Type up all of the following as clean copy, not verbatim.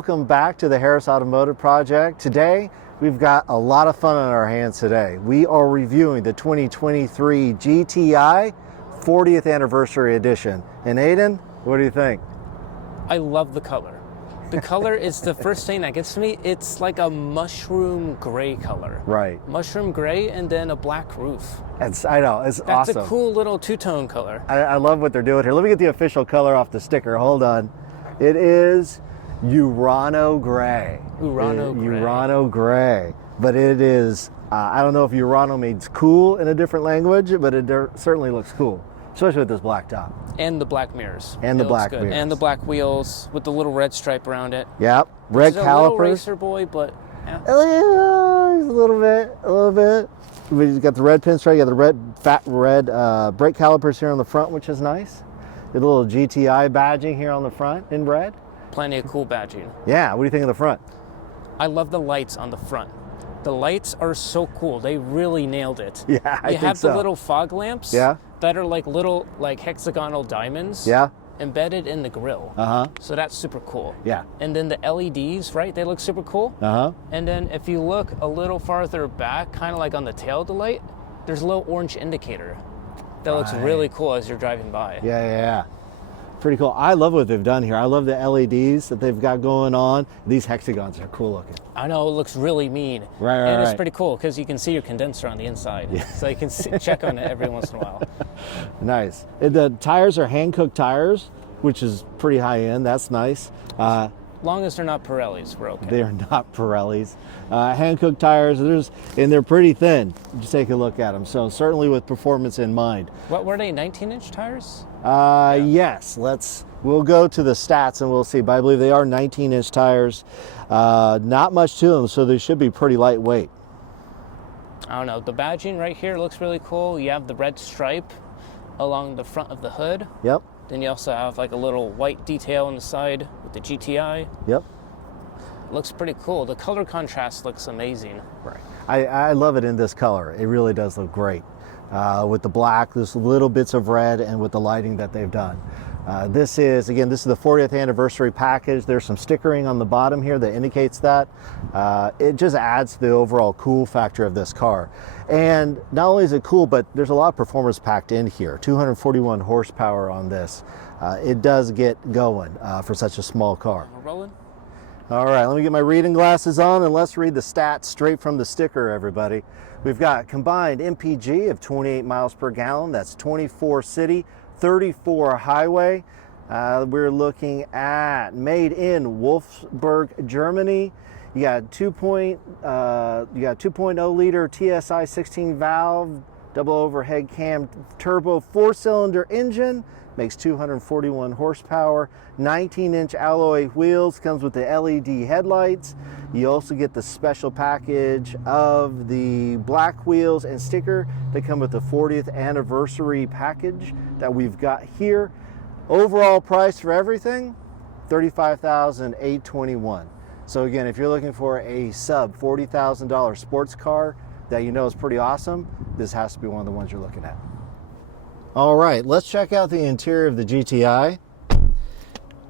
Welcome back to the Harris Automotive Project. Today, we've got a lot of fun on our hands today. We are reviewing the 2023 GTI 40th Anniversary Edition. And Aiden, what do you think? I love the color. The color is the first thing that gets to me. It's like a mushroom gray color. Right. Mushroom gray and then a black roof. I know, it's That's awesome. That's a cool little two-tone color. I love what they're doing here. Let me get the official color off the sticker. Hold on. It is Urano Gray. Urano Gray. But it is, I don't know if Urano means cool in a different language, but it certainly looks cool, especially with this black top. And the black mirrors. And the black mirrors. And the black wheels with the little red stripe around it. Yep. Red calipers. calipers. A little racer boy, but yeah. A little bit. We've got the red pinstripe. You got the fat red brake calipers here on the front, which is nice. The little GTI badging here on the front in red. Plenty of cool badging. Yeah. What do you think of the front? I love the lights on the front. The lights are so cool. They really nailed it. Yeah, I think so. You have the little fog lamps. Yeah. That are like little hexagonal diamonds. Yeah. Embedded in the grill. Uh-huh. So that's super cool. Yeah. And then the LEDs, right? They look super cool. Uh-huh. And then if you look a little farther back, kind of like on the tail of the light, there's a little orange indicator that looks really cool as you're driving by. Yeah. Pretty cool. I love what they've done here. I love the LEDs that they've got going on. These hexagons are cool looking. I know, it looks really mean. Right. And it's pretty cool because you can see your condenser on the inside. Yeah. So you can check on it every once in a while. Nice. The tires are hand-cooked tires, which is pretty high-end. That's nice. Long as they're not Pirellis, we're okay. They're not Pirellis. Hand-cooked tires, and they're pretty thin. Just take a look at them. So certainly with performance in mind. What were they, 19-inch tires? Yes. We'll go to the stats and we'll see. But I believe they are 19-inch tires. Not much to them, so they should be pretty lightweight. I don't know. The badging right here looks really cool. You have the red stripe along the front of the hood. Yep. Then you also have like a little white detail on the side with the GTI. Yep. Looks pretty cool. The color contrast looks amazing. Right. I love it in this color. It really does look great. With the black, there's little bits of red, and with the lighting that they've done. This is the 40th anniversary package. There's some stickering on the bottom here that indicates that. It just adds to the overall cool factor of this car. And not only is it cool, but there's a lot of performance packed in here. 241 horsepower on this. It does get going for such a small car. We're rolling. All right, let me get my reading glasses on and let's read the stats straight from the sticker, everybody. We've got combined MPG of 28 miles per gallon. That's 24 city, 34 highway. We're looking at made in Wolfsburg, Germany. You got 2.0 liter TSI 16 valve, double overhead cam turbo 4-cylinder engine. Makes 241 horsepower, 19-inch alloy wheels, comes with the LED headlights. You also get the special package of the black wheels and sticker that come with the 40th anniversary package that we've got here. Overall price for everything, $35,821. So again, if you're looking for a sub $40,000 sports car that you know is pretty awesome, this has to be one of the ones you're looking at. All right, let's check out the interior of the GTI.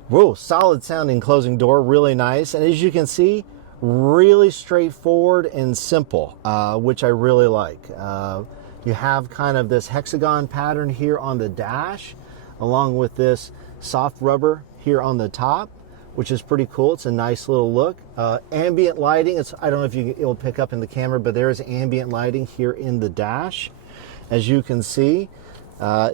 Whoa, solid sounding closing door, really nice. And as you can see, really straightforward and simple, which I really like. You have kind of this hexagon pattern here on the dash, along with this soft rubber here on the top, which is pretty cool. It's a nice little look. Ambient lighting, I don't know if it'll pick up in the camera, but there is ambient lighting here in the dash, as you can see.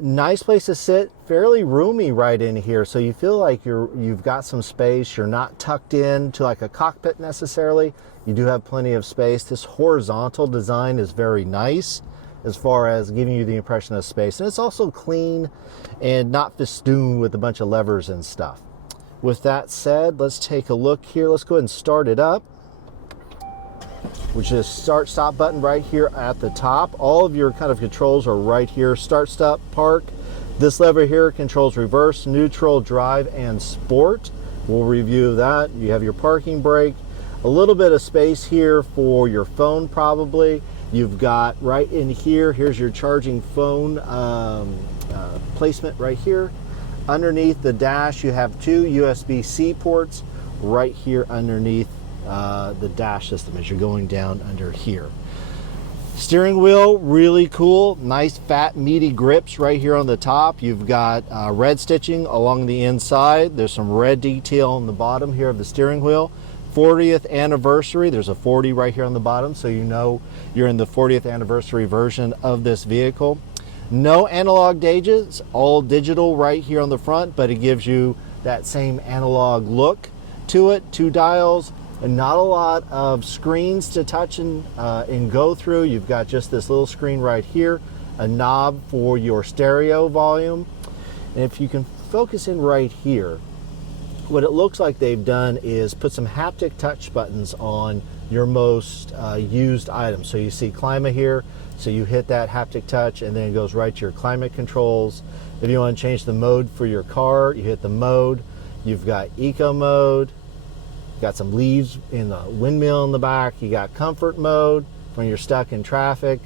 Nice place to sit, fairly roomy right in here, so you feel like you've got some space. You're not tucked in to like a cockpit necessarily. You do have plenty of space. This horizontal design is very nice as far as giving you the impression of space, and it's also clean and not festooned with a bunch of levers and stuff. With that said, let's take a look here. Let's go ahead and start it up, which is start stop button right here at the top. All of your kind of controls are right here. Start, stop, park. This lever here controls reverse, neutral, drive, and sport. We'll review that. You have your parking brake, a little bit of space here for your phone probably. You've got right in here, here's your charging phone placement right here. Underneath the dash, you have two USB-C ports, right here underneath the dash system as you're going down under here. Steering wheel, really cool. Nice fat meaty grips right here on the top. You've got red stitching along the inside. There's some red detail on the bottom here of the steering wheel. 40th anniversary. There's a 40 right here on the bottom, so you know you're in the 40th anniversary version of this vehicle. No analog gauges, all digital right here on the front, but it gives you that same analog look to it. 2 dials. And not a lot of screens to touch and go through. You've got just this little screen right here, a knob for your stereo volume. And if you can focus in right here, what it looks like they've done is put some haptic touch buttons on your most used items. So you see climate here, so you hit that haptic touch and then it goes right to your climate controls. If you want to change the mode for your car, you hit the mode. You've got eco mode. Got some leaves in the windmill in the back. You got comfort mode when you're stuck in traffic.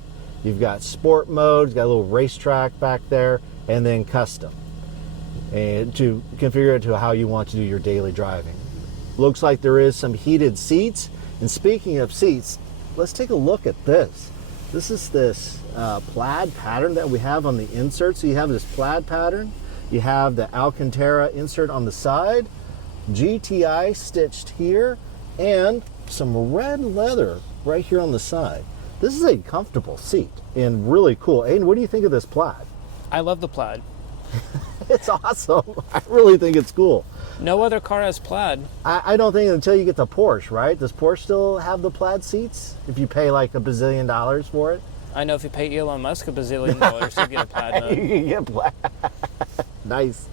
You've got sport mode. You've got a little racetrack back there, and then custom. And to configure it to how you want to do your daily driving. Looks like there is some heated seats. And speaking of seats, let's take a look at this. This is this plaid pattern that we have on the insert. So you have this plaid pattern. You have the Alcantara insert on the side. GTI stitched here, and some red leather right here on the side. This is a comfortable seat and really cool. Aiden, what do you think of this plaid? I love the plaid. It's awesome. I really think it's cool. No other car has plaid. I don't think until you get the Porsche, right? Does Porsche still have the plaid seats if you pay like $1 bazillion for it? I know if you pay Elon Musk $1 bazillion, you get a plaid mode. You can get plaid. Nice.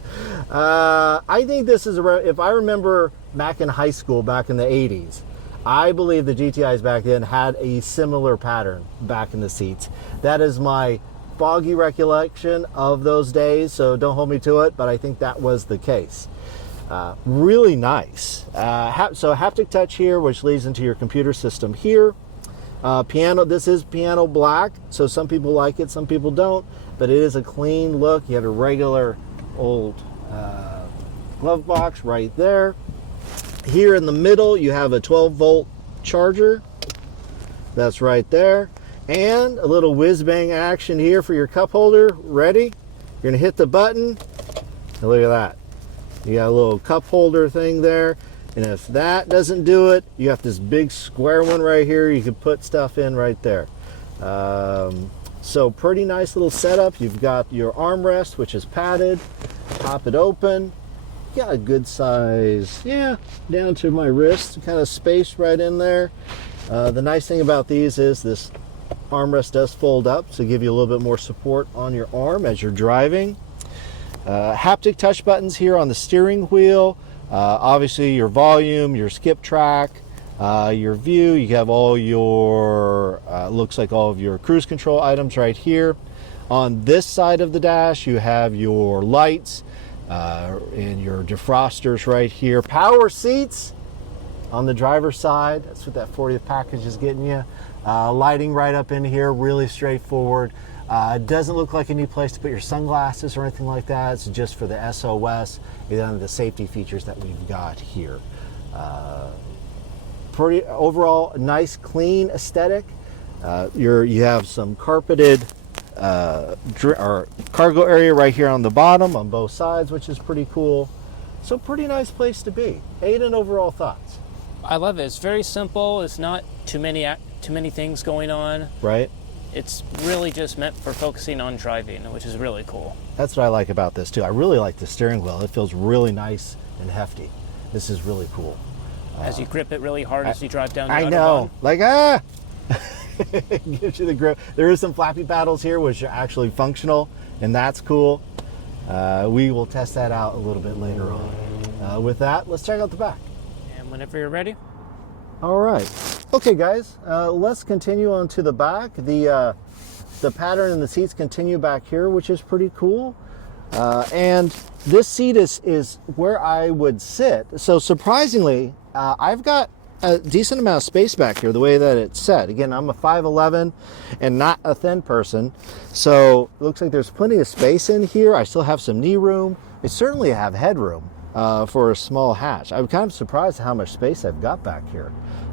I think this is, if I remember back in high school, back in the 80s, I believe the GTIs back then had a similar pattern back in the seats. That is my foggy recollection of those days, so don't hold me to it, but I think that was the case. Really nice. So haptic touch here, which leads into your computer system here. Piano, this is piano black, so some people like it, some people don't, but it is a clean look. You have a regular old glove box right there. Here in the middle, you have a 12-volt charger. That's right there. And a little whiz-bang action here for your cup holder. Ready? You're gonna hit the button. And look at that. You got a little cup holder thing there. And if that doesn't do it, you got this big square one right here. You can put stuff in right there. So pretty nice little setup. You've got your armrest, which is padded. Pop it open. You got a good size, down to my wrist, kind of space right in there. The nice thing about these is this armrest does fold up, so give you a little bit more support on your arm as you're driving. Haptic touch buttons here on the steering wheel. Obviously your volume, your skip track, your view. You have all your, looks like all of your cruise control items right here. On this side of the dash, you have your lights and your defrosters right here. Power seats on the driver's side. That's what that 40th package is getting you. Lighting right up in here, really straightforward. It doesn't look like any place to put your sunglasses or anything like that. It's just for the SOS and the safety features that we've got here. Pretty overall nice, clean aesthetic. You have some carpeted or cargo area right here on the bottom on both sides, which is pretty cool. So pretty nice place to be. Aiden, overall thoughts? I love it. It's very simple. It's not too many things going on. Right. It's really just meant for focusing on driving, which is really cool. That's what I like about this too. I really like the steering wheel. It feels really nice and hefty. This is really cool. As you grip it really hard as you drive down the I Autobahn. know. Like, it gives you the grip. There is some flappy paddles here which are actually functional, and that's cool. We will test that out a little bit later on. With that, let's check out the back. And whenever you're ready. All right. Okay, guys, let's continue on to the back. The pattern in the seats continue back here, which is pretty cool. And this seat is where I would sit. So surprisingly, I've got a decent amount of space back here, the way that it's set. Again, I'm a 5'11" and not a thin person. So it looks like there's plenty of space in here. I still have some knee room. I certainly have headroom for a small hatch. I'm kind of surprised at how much space I've got back here.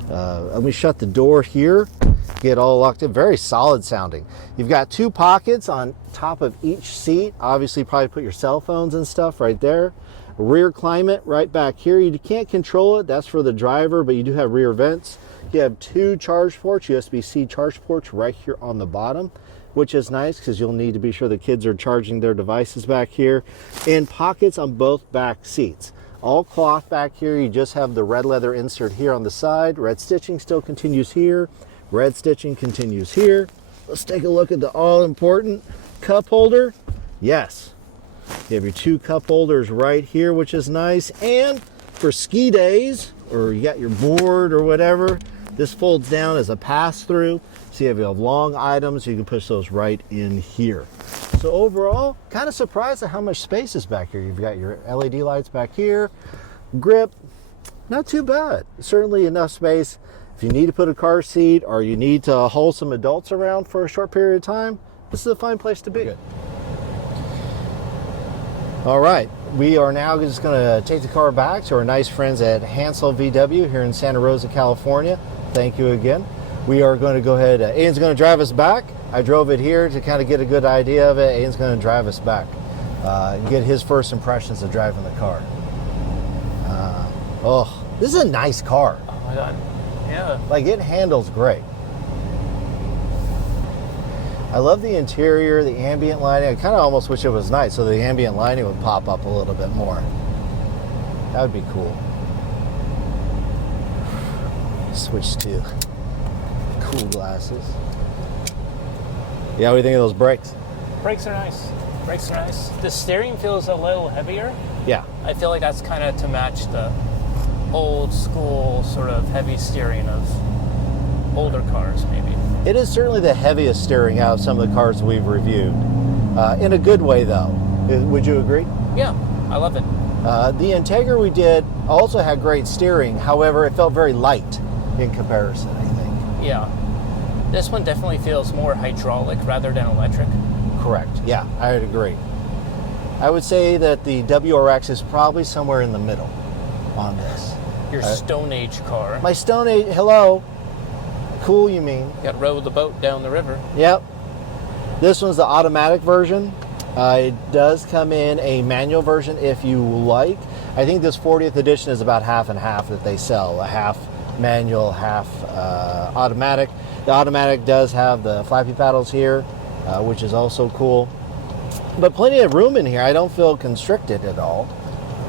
Let me shut the door here, get all locked in. Very solid sounding. You've got 2 pockets on top of each seat. Obviously, probably put your cell phones and stuff right there. Rear climate right back here. You can't control it. That's for the driver, but you do have rear vents. You have 2 charge ports, USB-C charge ports right here on the bottom, which is nice because you'll need to be sure the kids are charging their devices back here. And pockets on both back seats. All cloth back here. You just have the red leather insert here on the side. Red stitching still continues here. Red stitching continues here. Let's take a look at the all-important cup holder. Yes. You have your 2 cup holders right here, which is nice. And for ski days, or you got your board or whatever, this folds down as a pass-through. So if you have long items, you can push those right in here. So overall, kind of surprised at how much space is back here. You've got your LED lights back here. Grip, not too bad. Certainly enough space. If you need to put a car seat or you need to haul some adults around for a short period of time, this is a fine place to be. Good. All right, we are now just going to take the car back to our nice friends at Hansel VW here in Santa Rosa, California. Thank you again. We are going to go ahead. Aiden's going to drive us back. I drove it here to kind of get a good idea of it. Aiden's going to drive us back and get his first impressions of driving the car. Oh, this is a nice car. Oh my God. Yeah. Like, it handles great. I love the interior, the ambient lighting. I kind of almost wish it was night so the ambient lighting would pop up a little bit more. That would be cool. Switch to cool glasses. Yeah, what do you think of those brakes? Brakes are nice. Brakes are nice. The steering feels a little heavier. Yeah. I feel like that's kind of to match the old school sort of heavy steering of older cars, maybe. It is certainly the heaviest steering out of some of the cars we've reviewed. In a good way, though. Would you agree? Yeah, I love it. The Integra we did also had great steering. However, it felt very light in comparison, I think. Yeah. This one definitely feels more hydraulic rather than electric. Correct. Yeah, I would agree. I would say that the WRX is probably somewhere in the middle on this. Your Stone Age car. My Stone Age, hello. Cool, you mean? You got to row the boat down the river. Yep. This one's the automatic version. It does come in a manual version if you like. I think this 40th edition is about half and half that they sell. A half manual, half automatic. The automatic does have the flappy paddles here, which is also cool. But plenty of room in here. I don't feel constricted at all.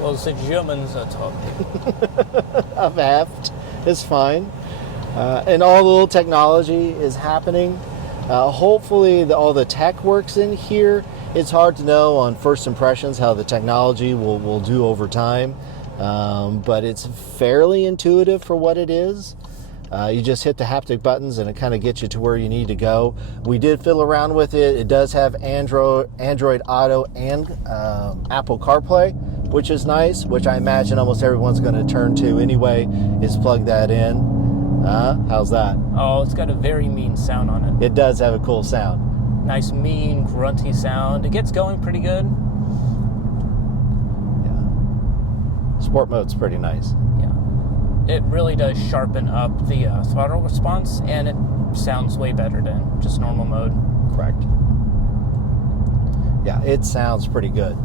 Well, the Germans are top. I've aft. It's fine. And all the little technology is happening. Hopefully all the tech works in here. It's hard to know on first impressions how the technology will do over time. But it's fairly intuitive for what it is. You just hit the haptic buttons and it kind of gets you to where you need to go. We did fiddle around with it. It does have Android Auto and Apple CarPlay, which is nice, which I imagine almost everyone's going to turn to anyway, is plug that in. How's that? Oh, it's got a very mean sound on it. It does have a cool sound. Nice, mean, grunty sound. It gets going pretty good. Yeah. Sport mode's pretty nice. Yeah. It really does sharpen up the throttle response, and it sounds way better than just normal mode. Correct. Yeah, it sounds pretty good.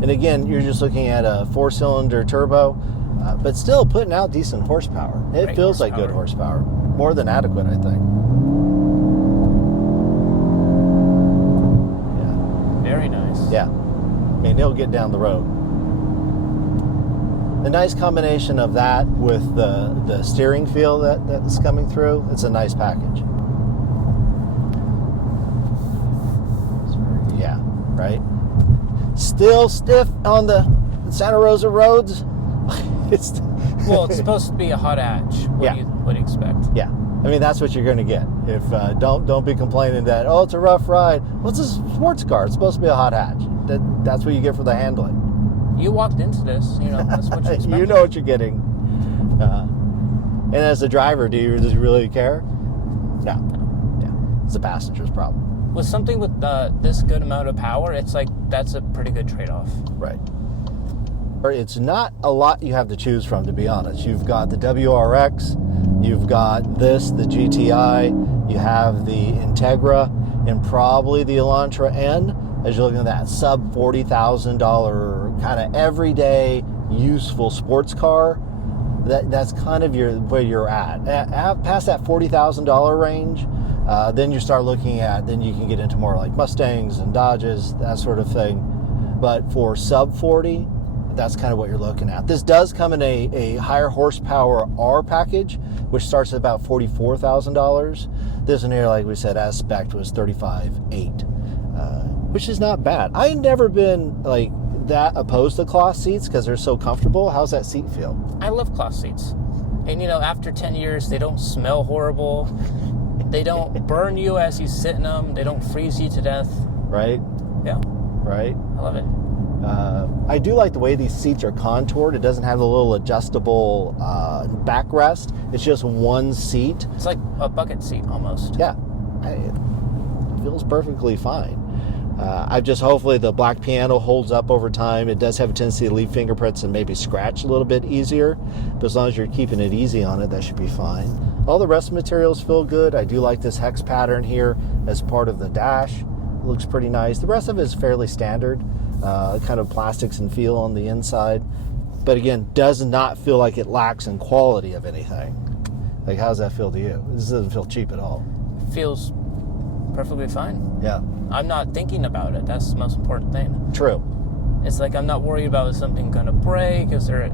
And again, you're just looking at a 4-cylinder turbo, but still putting out decent horsepower. It Great feels horsepower. like good horsepower. More than adequate, I think. Yeah. Very nice. Yeah. I mean, it'll get down the road. The nice combination of that with the steering feel that's coming through, it's a nice package. Yeah, right? Still stiff on the Santa Rosa roads. Well, it's supposed to be a hot hatch. What do you expect? Yeah, I mean that's what you're going to get. If don't be complaining that it's a rough ride. Well, it's a sports car. It's supposed to be a hot hatch. That's what you get for the handling. You walked into this, that's what you expected. You know what you're getting. And as a driver, does you really care? No. Yeah, it's the passenger's problem. With something with this good amount of power, it's like that's a pretty good trade-off. Right. It's not a lot you have to choose from, to be honest. You've got the WRX, you've got this, the GTI, you have the Integra, and probably the Elantra N, as you're looking at that sub $40,000 kind of everyday useful sports car. That's kind of where you're at. Past that $40,000 range, then you start looking at, then you can get into more like Mustangs and Dodges, that sort of thing. But for sub 40, that's kind of what you're looking at. This does come in a higher horsepower R package, which starts at about $44,000. This one here, like we said, as spec was $35,800, which is not bad. I ain't never been like that opposed to cloth seats because they're so comfortable. How's that seat feel? I love cloth seats. And after 10 years, they don't smell horrible. They don't burn you as you sit in them. They don't freeze you to death. Right? Yeah. Right? I love it. I do like the way these seats are contoured. It doesn't have a little adjustable backrest. It's just one seat. It's like a bucket seat almost. Yeah. It feels perfectly fine. Hopefully the black piano holds up over time. It does have a tendency to leave fingerprints and maybe scratch a little bit easier, but as long as you're keeping it easy on it, that should be fine. All the rest of the materials feel good. I do like this hex pattern here as part of the dash. It looks pretty nice. The rest of it is fairly standard, kind of plastics and feel on the inside, but again, does not feel like it lacks in quality of anything. Like, how does that feel to you? This doesn't feel cheap at all. Feels perfectly fine. Yeah. I'm not thinking about it. That's the most important thing. True. It's like I'm not worried about something going to break. Is there a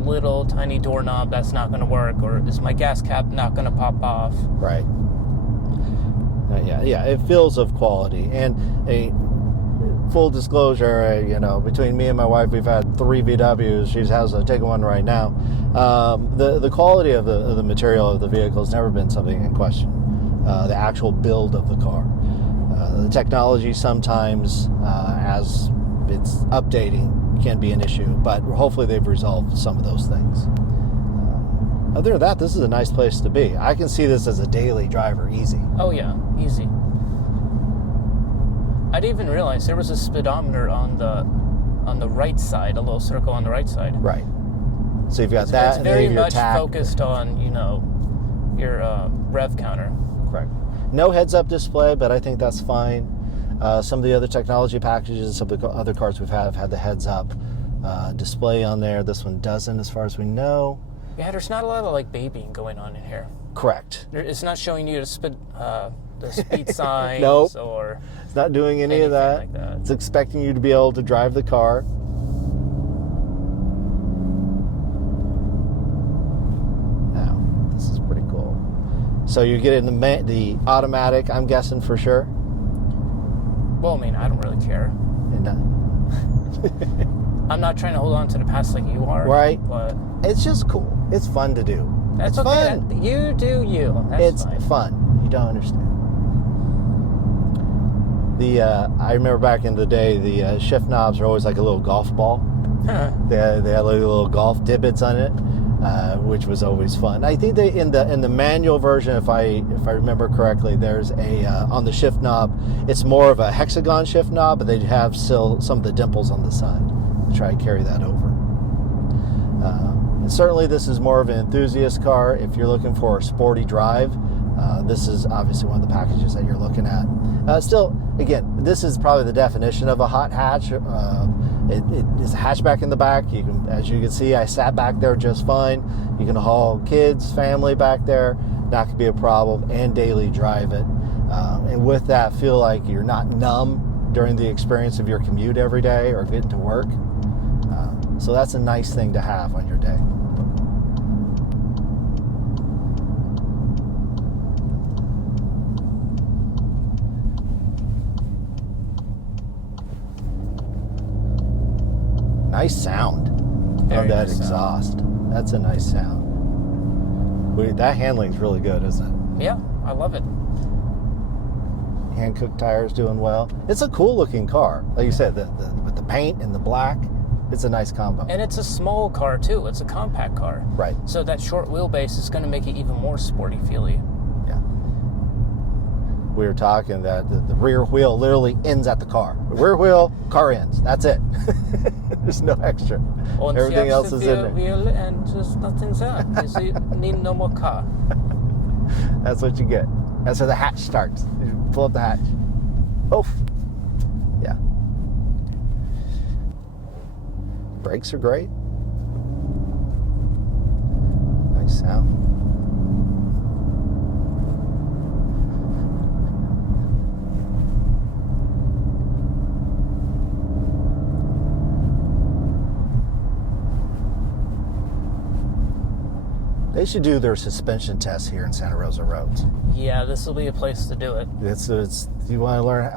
little tiny doorknob that's not going to work? Or is my gas cap not going to pop off? Right. Yeah, it feels of quality. And a full disclosure, between me and my wife, we've had 3 VWs. She has taken one right now. The quality of the material of the vehicle has never been something in question. The actual build of the car. The technology sometimes, as it's updating, can be an issue, but hopefully they've resolved some of those things. Other than that, this is a nice place to be. I can see this as a daily driver, easy. Oh yeah, easy. I didn't even realize there was a speedometer on the right side, a little circle on the right side. Right. So you've got that. It's very and much your focused on your rev counter. Correct. No heads-up display, but I think that's fine. Some of the other technology packages, some of the other cars we've had the heads-up display on there. This one doesn't, as far as we know. Yeah, there's not a lot of babying going on in here. Correct. It's not showing you the speed signs. Nope. Or it's not doing any of that. Like that. It's expecting you to be able to drive the car. Now, this is pretty cool. So you get in the automatic, I'm guessing for sure. Well, I don't really care. I'm not trying to hold on to the past like you are. Right. But it's just cool. It's fun to do. That's it's okay. fun. You do you. That's it's fun. You don't understand. I remember back in the day, the shift knobs are always like a little golf ball. They had like little golf divots on it, which was always fun. I think they in the manual version, if I remember correctly, there's a on the shift knob, it's more of a hexagon shift knob, but they have still some of the dimples on the side to try and carry that over. And certainly, this is more of an enthusiast car. If you're looking for a sporty drive, this is obviously one of the packages that you're looking at. Still, again, this is probably the definition of a hot hatch. It is a hatchback in the back. As you can see, I sat back there just fine. You can haul kids, family back there. Not going to be a problem, and daily drive it. And with that, feel like you're not numb during the experience of your commute every day or getting to work. So that's a nice thing to have on your day. Nice sound of that exhaust. That's a nice sound. That handling's really good, isn't it? Yeah, I love it. Hand-cooked tires doing well. It's a cool-looking car. Like you said, with the paint and the black, it's a nice combo. And it's a small car, too. It's a compact car. Right. So that short wheelbase is going to make it even more sporty-feely. Yeah. We were talking that the rear wheel literally ends at the car. The rear wheel, car ends. That's it. There's no extra. Und Everything jetzt else is in there. Wheel and just nothing's up. You need no more car. That's what you get. That's how the hatch starts. You pull up the hatch. Oh, yeah. Brakes are great. Nice sound. They should do their suspension tests here in Santa Rosa roads. Yeah, this will be a place to do it. It's you want to learn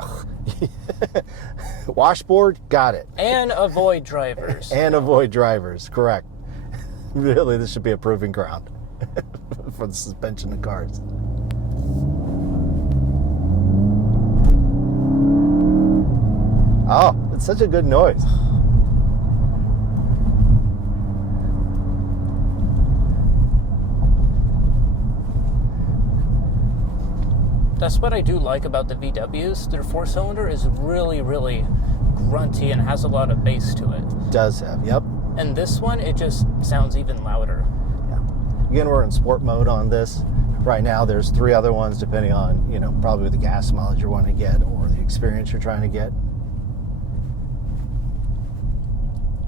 washboard, got it. And avoid drivers. And avoid drivers, correct. Really, this should be a proving ground for the suspension of cars. Oh, it's such a good noise. That's what I do like about the VWs. Their four-cylinder is really, really grunty and has a lot of bass to it. Does have, yep. And this one, it just sounds even louder. Yeah. Again, we're in sport mode on this. Right now, there's 3 other ones, depending on, probably the gas mileage you want to get or the experience you're trying to get.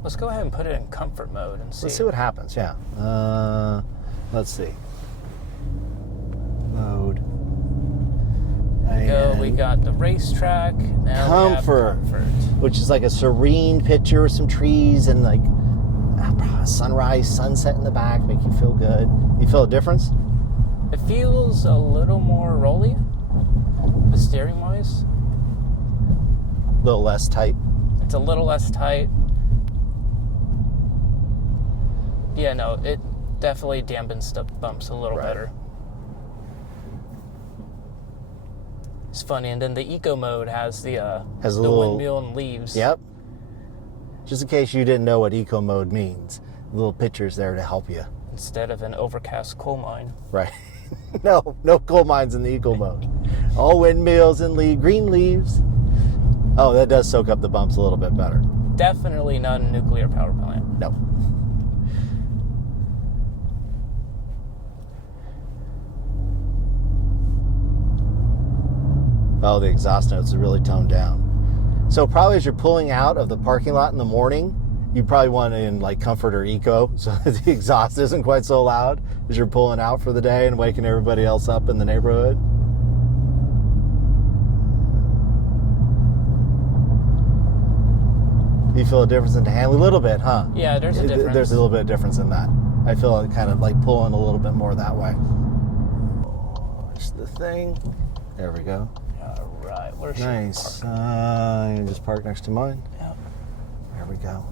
Let's go ahead and put it in comfort mode and see. Let's see what happens, yeah. Let's see. Mode. We got the racetrack. Now Comfort, which is like a serene picture with some trees and like a sunrise, sunset in the back, make you feel good. You feel a difference? It feels a little more rolly, the steering wise. A little less tight. It's a little less tight. Yeah, no, it definitely dampens the bumps a little better. It's funny, and then the eco mode has the windmill and leaves. Yep. Just in case you didn't know what eco mode means, little pictures there to help you. Instead of an overcast coal mine. Right. No coal mines in the eco mode. All windmills and green leaves. Oh, that does soak up the bumps a little bit better. Definitely not a nuclear power plant. No. Oh, the exhaust notes are really toned down. So probably as you're pulling out of the parking lot in the morning, you probably want it in like comfort or eco so that the exhaust isn't quite so loud as you're pulling out for the day and waking everybody else up in the neighborhood. You feel a difference in the handling? A little bit, huh? Yeah, there's a difference. There's a little bit of difference in that. I feel it kind of like pulling a little bit more that way. There's the thing. There we go. All right, where's nice. your park? You just park next to mine. Yep. There we go.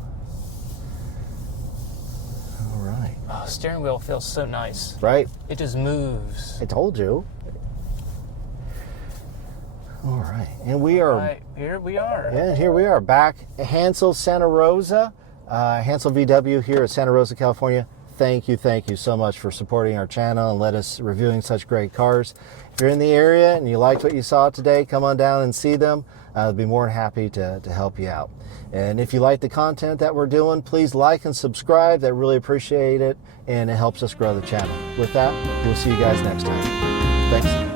All right. Oh, steering wheel feels so nice. Right? It just moves. I told you. All right, and we are. Right, here we are. Yeah, here we are back at Hansel, Santa Rosa. Hansel VW here at Santa Rosa, California. Thank you so much for supporting our channel and let us reviewing such great cars. If you're in the area and you liked what you saw today, come on down and see them. I'll be more than happy to help you out. And if you like the content that we're doing, please like and subscribe. That really appreciate it, and it helps us grow the channel. With that, we'll see you guys next time. Thanks.